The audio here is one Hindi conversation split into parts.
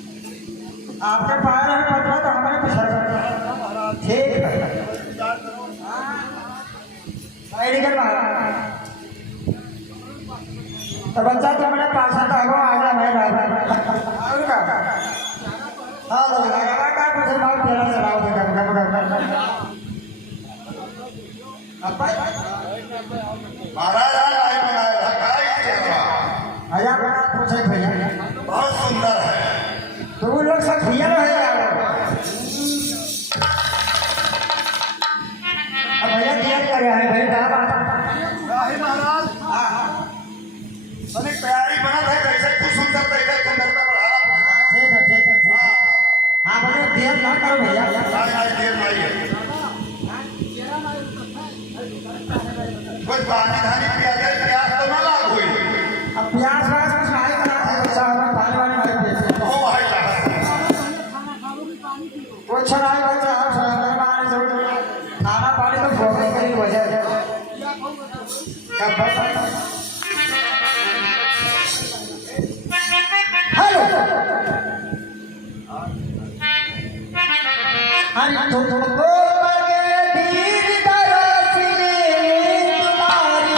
आपके पास है पता तो हमारे पसंद ठीक है मेडिकल तो बच्चा तो मेरे पास है तो आ गया मैं और का हाँ तो लगा का कुछ बात तेरा चलाओ तो कब अब महाराज आज आए बनाया था आया बड़ा पूछे भैया बहुत सुंदर है। तो वो लोग सब भैया रहे यार अब भैया क्या कर रहा है भाई क्या बात राही महाराज तनिक तैयारी बना था कैसे कुछ सुंदर तरीके से सुंदरता बढ़ाना पड़ेगा। ठीक है हाँ बोले देर ना करो भैया आज देर नहीं है कुछ पानी धानी पिया जाए प्यास तो ना लाग हुई अब प्याज वाज कुछ नहीं बना है साहब पानी वाली नहीं देते वो है चाहत कुछ नहीं बचा आप समुद्र माने जो खाना पानी तो भोगने के लिए वजह है कब हेलो हरी तुमको के धीर दरसिने तुम्हारी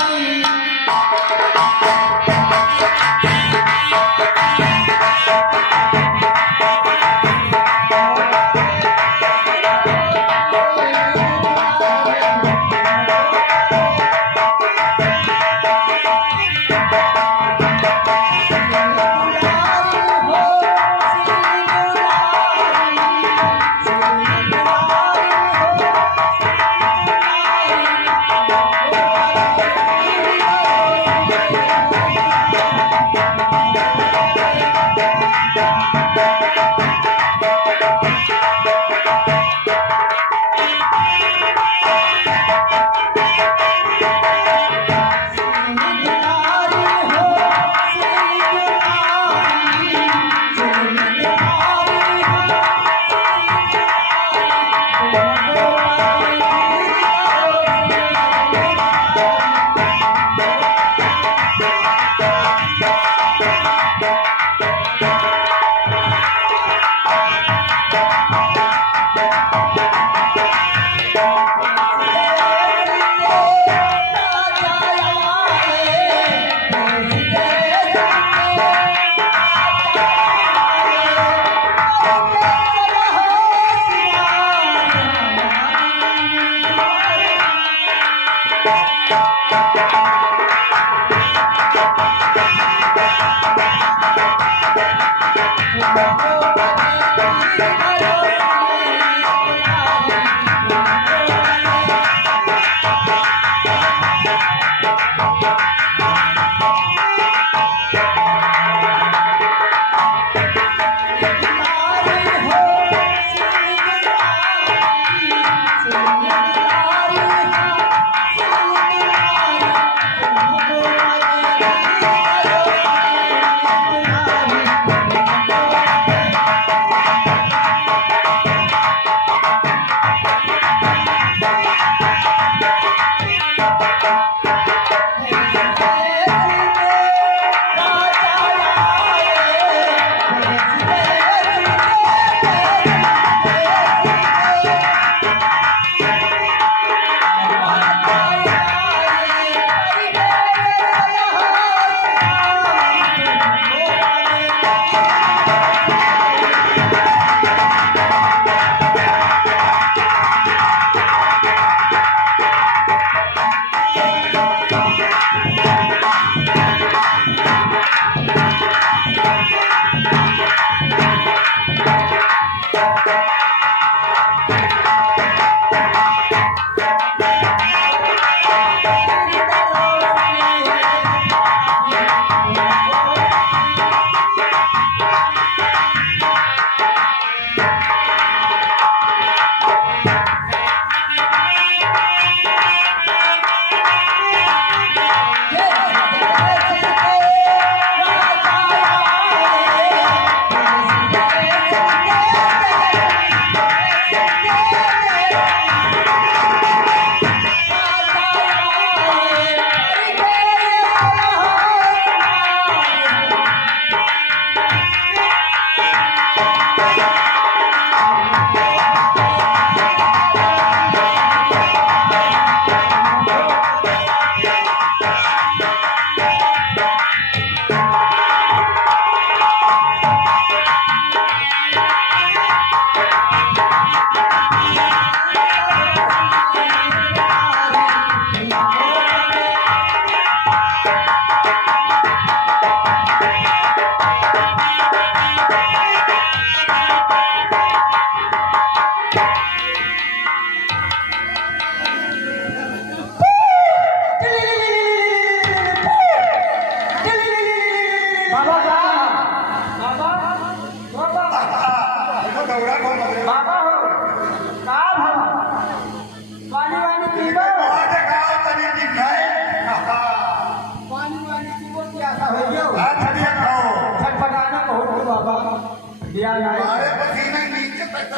हमारे पसीने नीचे तक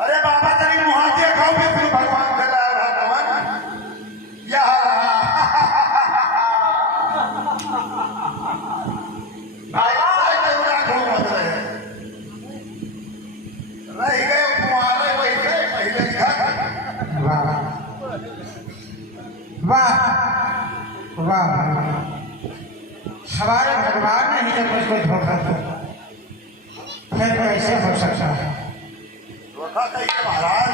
अरे बाबा तेरी मुहाजे खाओ भी फिर भगवान चला भगवान या भाई साहब उड़ा घूम रहे रह गए तुम्हारे वही गए पहले घर वाह वाह हमारे भगवान ने ही जब मुझको धोखा दिया फिर कैसे हो सकता है? धोखा कहिए महाराज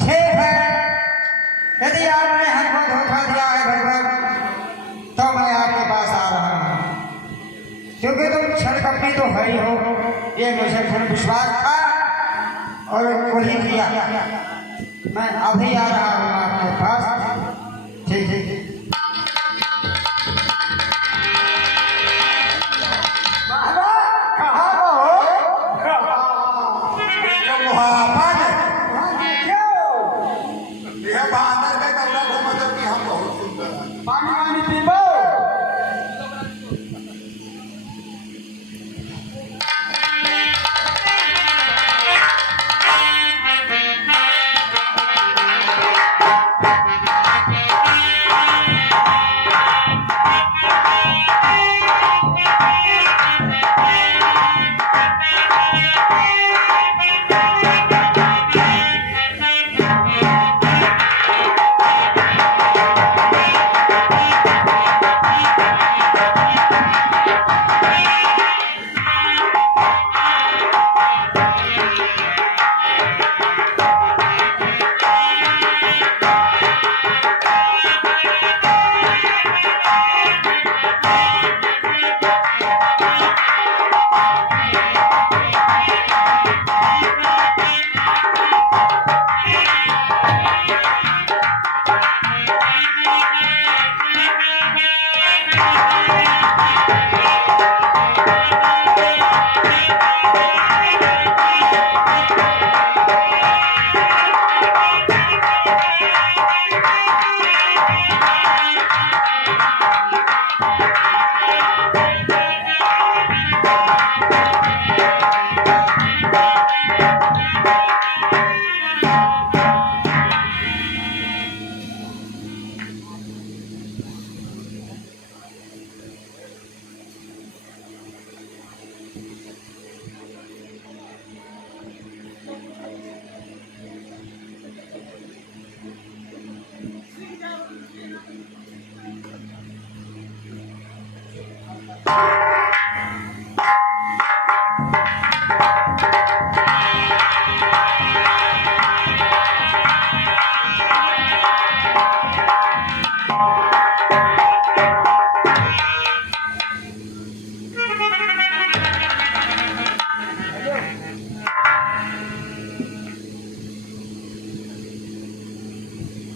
ठीक है, यदि आपने हमको धोखा दिया है भगवान तो मैं आपके पास आ रहा हूँ, क्योंकि तुम क्षण कपटी तो है ही हो, ये मुझे फिर विश्वास था और वही किया। मैं अभी आ रहा हूँ आपके पास। ठीक है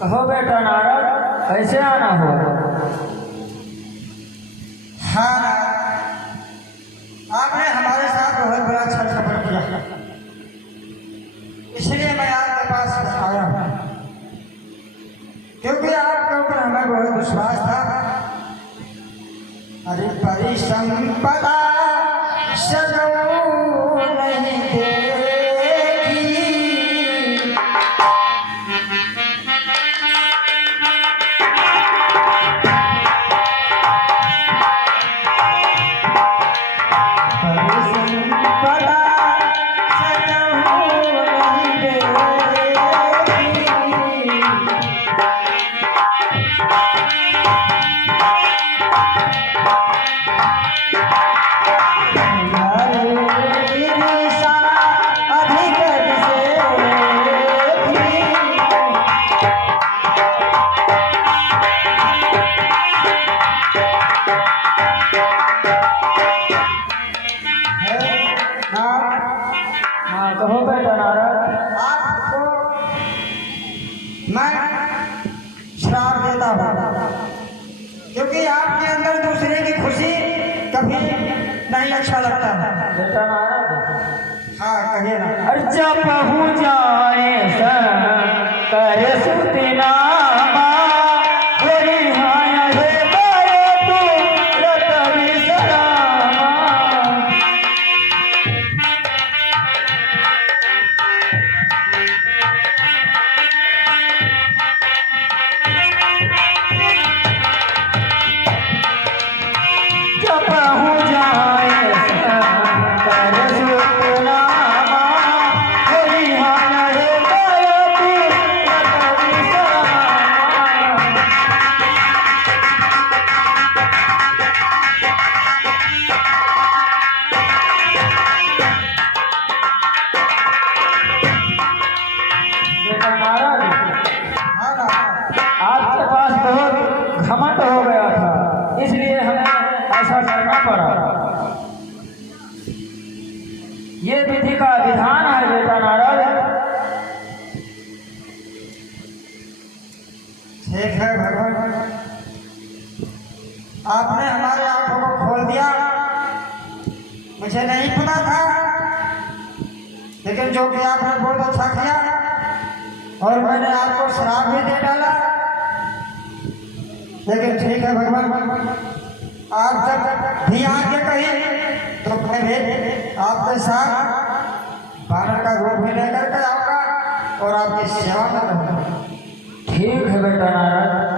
कहो बेटा नारद, कैसे आना हो? हाँ, आपने हमारे साथ बहुत बड़ा छल कपट किया, इसलिए मैं आपके पास आया हूँ, क्योंकि आपके ऊपर हमें बहुत विश्वास था। अरे परिसंपदा सगौ नहीं देखी, परिसंपदा सगौ नहीं देखी। हाँ कहो बेटा नारद। आपको मैं श्राप देता हूँ, क्योंकि आपके अंदर दूसरे की खुशी कभी नहीं अच्छा लगता है। बेटा नारद, हाँ कहिए ना। अर्चा पहु जाए कर सुति नामा, थोड़ी हाया हे करे तू रत बिसरामा। ये विधि का विधान है बेटा नारद। ठीक है भगवान, आपने हमारे आंखों को खोल दिया। मुझे नहीं पता था, लेकिन जो कि आपने बहुत अच्छा किया, और मैंने आपको श्राप भी दे डाला। लेकिन ठीक है भगवान, आप जब भी आगे कहीं तो मैं भी आपके साथ बानर का रूप भी लेकर के आऊंगा और आपकी सेवा में रहूंगा। ठीक है बेटा नारद।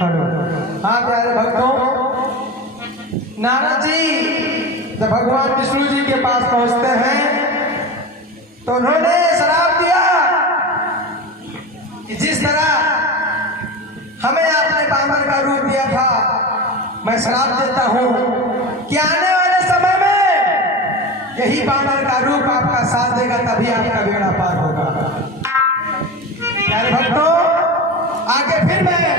हेलो। हाँ प्यारे भक्तों, नारद जी जब भगवान विष्णु जी के पास पहुंचते हैं तो उन्होंने श्राप दिया कि जिस तरह हमें आपने बानर का रूप दिया था, मैं श्राप देता हूं कि आने वाले समय में यही बानर का रूप आपका साथ देगा, तभी आपका बेड़ा पार होगा। प्यारे भक्तों, आगे फिर मैं